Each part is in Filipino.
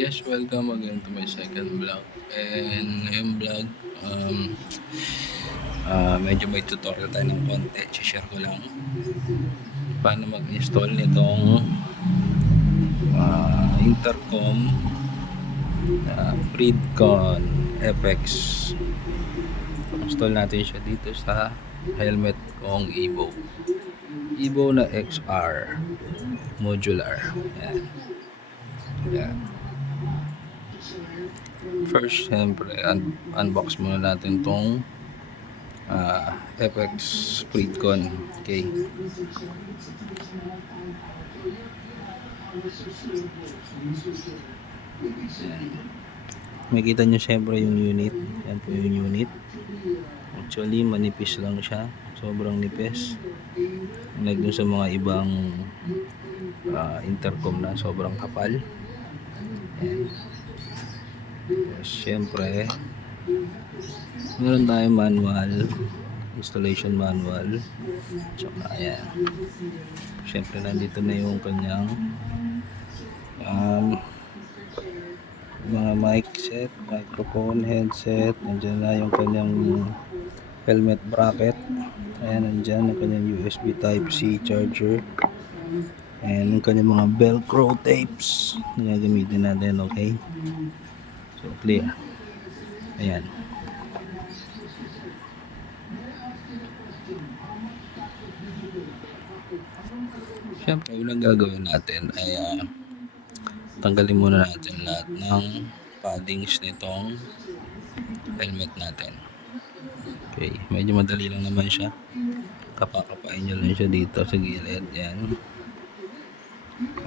Yes, welcome again to my second vlog. And ngayong vlog, medyo may tutorial tayo ng konti. Share ko lang paano mag-install nitong intercom Freedcon FX. Install natin siya dito sa helmet kong Evo na XR modular. Yan. First, siyempre, unbox muna natin tong FX Freedcon. Okay. Yan. Makikita nyo siyempre yung unit. Yan po yung unit. Actually, manipis lang siya. Sobrang nipis. Unlike dun sa mga ibang intercom na sobrang kapal. Yan. Siyempre, meron tayong manual, installation manual. Tsaka ayan. Siyempre, nandito na yung kanyang mga mic set, microphone, headset. Nandiyan na yung kanyang helmet bracket. Ayan, nandiyan yung kanyang USB Type-C charger. And yung kanyang mga velcro tapes na gagamitin natin, okay? So, clear. Ayan. Siyempre, unang gagawin natin ay tanggalin muna natin lahat ng paddings nitong helmet natin. Okay, medyo madali lang naman siya. Kapakapain nyo lang siya dito sa gilid. Yan.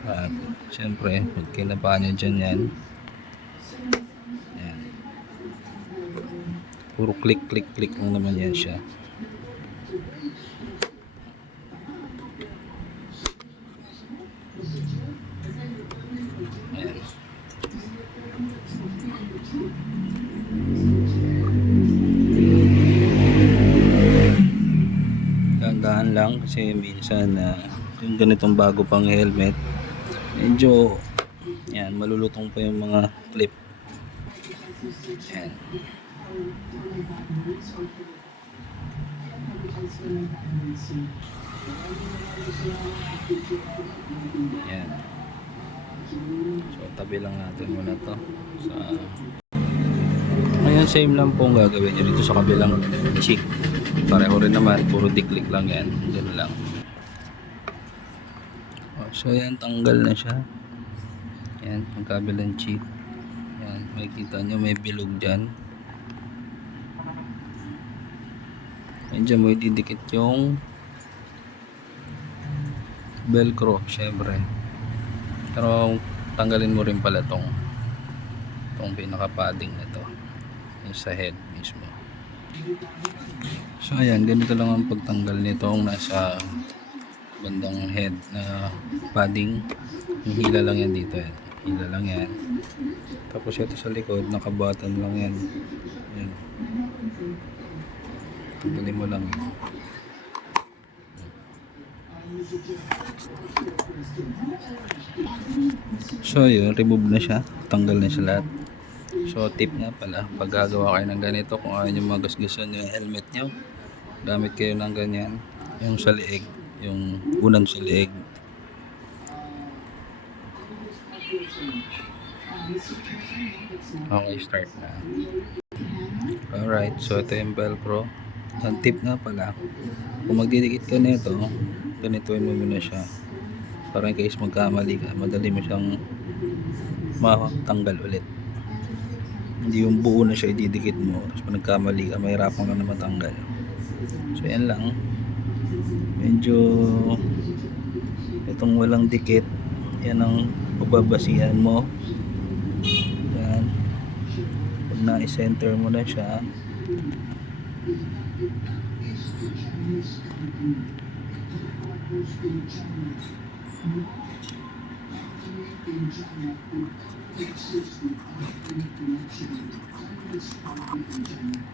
At siyempre, pag kinapaan nyo dyan yan. Yan. Puro click lang naman yan siya. Ayan. Dahan lang kasi minsan yung ganitong bago pang helmet medyo yan, malulutong pa yung mga clip. Yan. Yan. So tabi lang natin muna to sa ngayon, same lang pong gagawin nyo dito sa kabilang cheek. Pareho rin naman, puro diklik lang yan. Ganun lang. So yan, tanggal na siya. Yan, ang kabilang cheek. Yan, makikita nyo may bilog dyan. Yan dyan mo ididikit yung velcro, syempre. Pero tanggalin mo rin pala tong pinaka-padding na to. Yung sa head mismo. So ayan, ganito lang ang pagtanggal nitong nasa bandang head na padding. Yung hila lang yan dito. Yan. Hila lang yan. Tapos ito sa likod, nakabutton lang yan. Yan. Tanggalin mo lang. So yun, remove na siya. Tanggal na siya lahat. So tip nga pala, pag gagawa kayo ng ganito, kung ayaw nyo magasgasan yung helmet nyo, gamit kayo ng ganyan, yung sa leeg, yung unan sa leeg. Okay, start na. Alright, so ito yung velcro. Ang tip nga pala, kung magdidikit ka nito, ganituin mo muna siya. Para in case magkamali ka, madali mo siyang matanggal ulit. Hindi yung buo na siya ididikit mo, tapos pag nagkamali ka, mahirapan ka na matanggal. So yan lang. Medyo itong walang dikit, yan ang pagbabasihan mo. Yan. Pag na-center mo na siya,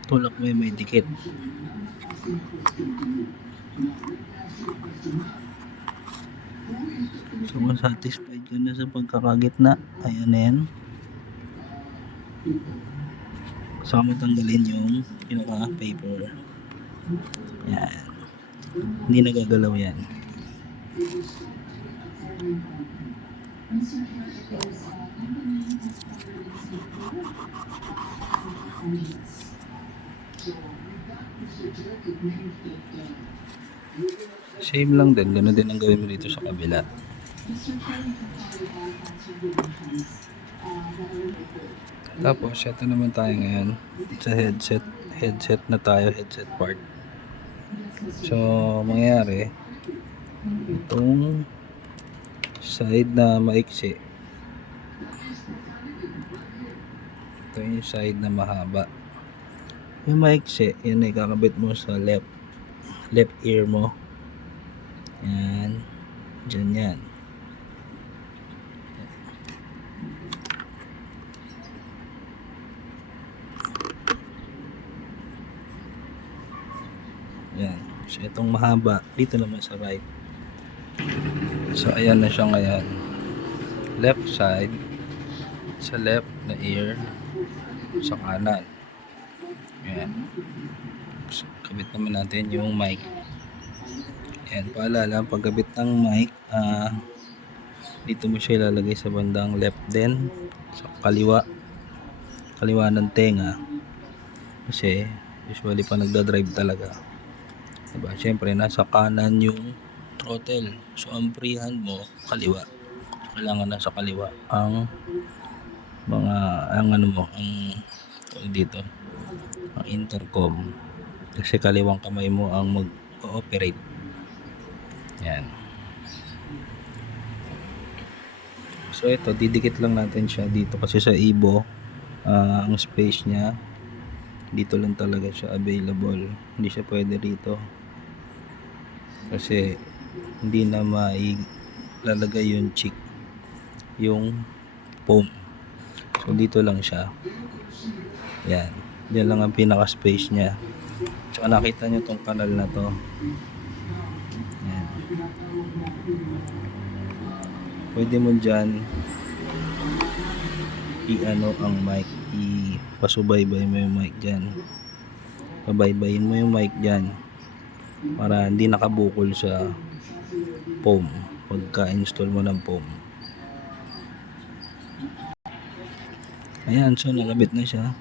tulak mo yung may dikit. So kung satisfied ka na sa pagkakagitna, ayan na yan. Saka mo tanggalin yung pinaka-paper. Yan. Hindi nagagalaw yan. Same lang din. Ganun din ang gawin mo dito sa kabila. Tapos, ito naman tayo ngayon sa headset. Headset na tayo. Headset part. So, mangyayari, itong side na maiksi. Ito yung side na mahaba. Yung maiksi, yun ay kakabit mo sa left ear mo. Yan. Diyan yan. Yan. So, itong mahaba, dito naman sa right. So, ayan na siya ngayon. Left side, sa left na ear, sa kanan. Yan. So, kabit naman natin yung mic. Yan, paalala, pagkabit ng mic, dito mo siya ilalagay sa bandang left din, sa kaliwa ng tenga. Kasi, usually pa nagdadrive talaga. Diba? Siyempre, nasa kanan yung throttle. So, ang freehand mo, kaliwa. Kailangan nasa kaliwa ang dito, ang intercom. Kasi kaliwang kamay mo ang mag-ooperate. Yan. So, ito, didikit lang natin siya dito kasi sa Evo, ang space niya, dito lang talaga siya available. Hindi siya pwede rito. Kasi hindi na mailalagay yung foam. So dito lang siya. Yan. Diyan lang ang pinaka space niya. So nakita nyo tong kanal na to. Yan. Pwede mo dyan i-ano ang mic, ipasubaybay mo yung mic dyan. Pabaybayin mo yung mic dyan para hindi nakabukol sa foam pagka-install mo ng foam. Ayan, so nakabit na siya.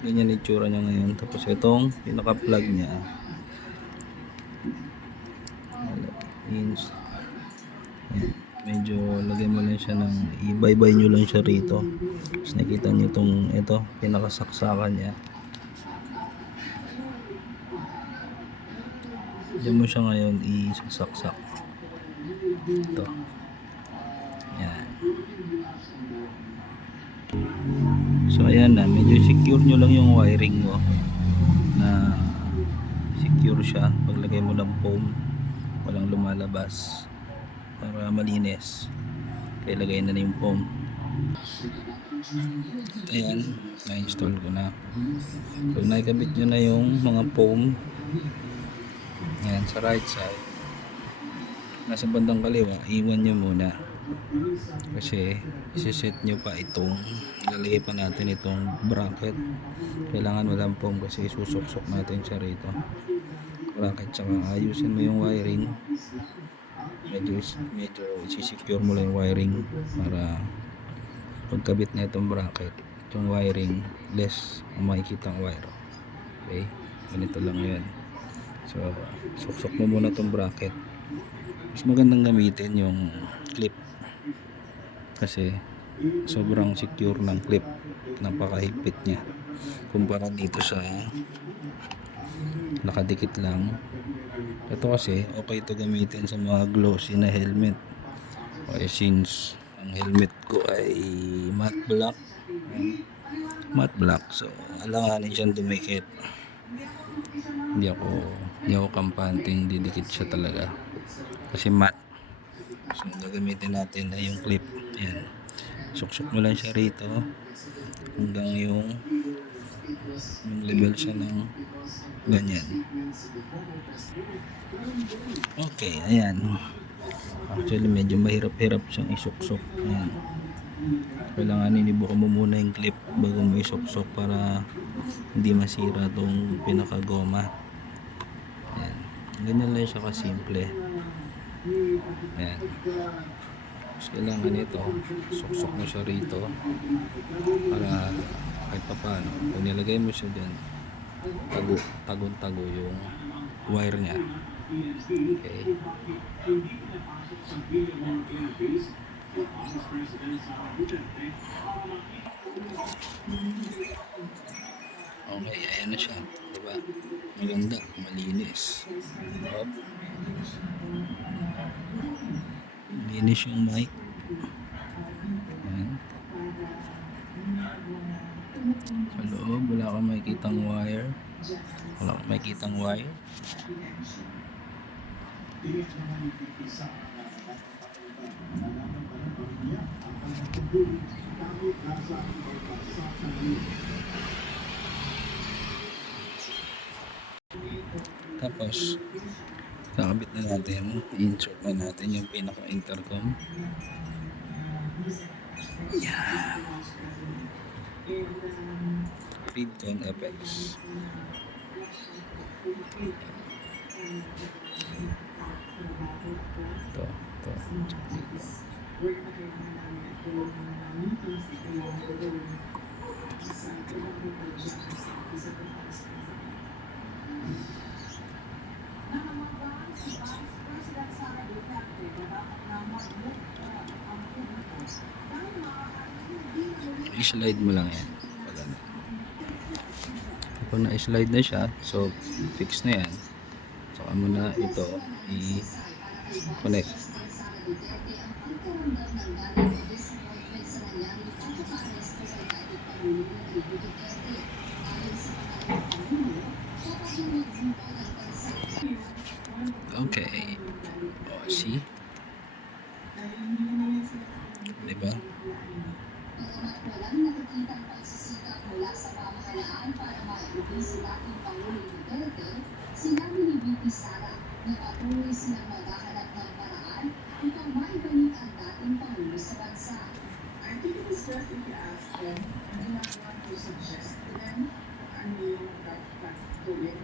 Ganyan itsura niya ngayon. Tapos itong pinaka-plug niya, ayan, medyo lagay mo lang siya ng ibaybay nyo lang siya rito. Tapos nakita nyo itong pinakasaksakan niya. Diyan mo siya ngayon isasaksak. Ito. Yan. So ayan na, medyo secure nyo lang yung wiring mo na secure siya. Paglagay mo ng foam, walang lumalabas para malinis. Kaya lagay na yung foam. Ayan, na-install ko na. Pag nakikabit nyo na yung mga foam, ayan, sa right side, nasa bandang kaliwa, iwan nyo muna. Kasi isiset nyo pa itong, ilalagay pa natin itong bracket. Kailangan walang foam kasi isusuksok natin siya rito. Bracket, saka ayusin mo yung wiring. Medyo isisecure mo lang yung wiring para pagkabit na itong bracket, itong wiring, less ang makikita ang wire. Okay, ganito lang yan. So, suksok mo muna itong bracket. Mas magandang gamitin yung clip kasi sobrang secure ng clip, napakahigpit niya kumpara dito sa nakadikit lang. Ito kasi okay ito gamitin sa mga glossy na helmet. Okay, since ang helmet ko ay matte black, so alanganin siyang dumikit. Hindi ako kampanting didikit siya talaga kasi matte. So gagamitin natin ay yung clip. Ayan, suksok mo lang siya rito hanggang yung level siya ng ganyan. Okay, ayan. Actually medyo mahirap-hirap siyang isuksok. Ayan. Kailangan inibuka mo muna yung clip bago mo isuksok para hindi masira tong pinakagoma. Ayan. Ganyan lang siya kasimple. Ayan. Tapos kailangan ito, suksok mo siya rito para kahit pa paano, pag nilagay mo siya dyan, tago yung wire niya. Okay. Okay, ayan na siya. Diba? Maganda, malinis. Hop. Malinis yung mic. Ayan. Sa loob, wala kang makikitang wire. Tapos, kakabit na natin, insert na natin yung pinaka-intercom. Yan. Freedcon FX. Ito. I-slide mo lang yan. Kapag na-slide na siya, so fix na yan. Saka mo na ito i-connect. Okay. O, see? Diba? Walang nakikitang pagsisikap mula sa pamahalaan para maibigay si dating Pangulong Duterte, sinabi ni VP Sara na patuloy silang maghahanap ng paraan upang maibalik ang dating Pangulo sa bansa. I think it is best if you ask them and do not want to suggest to them ano yung dapat gawin.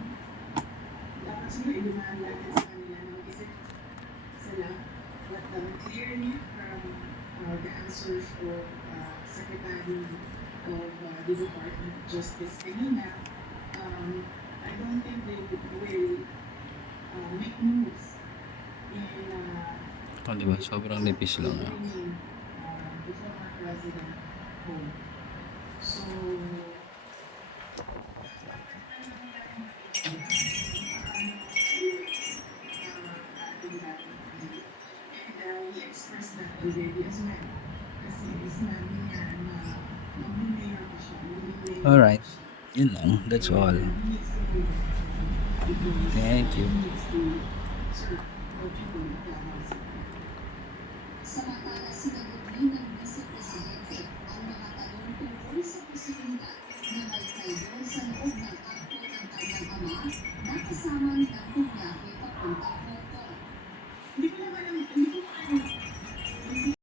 Dapat siguro ilumahan natin sa kanila ng isip sila, but clearly from the answers of Secretary of the Department of Justice kanina, I don't think they will make moves in Diba? Sobrang nipis lang. bringing the former president home. So, we expressed that already as well. Kasi sinabi niya na mag-mayor pa siya. Alright. Yun lang. That's all. Thank you. Samantala, sinagot din ng Vice Presidente ang mga tanong tungkol sa posibilidad na may traidor sa loob ng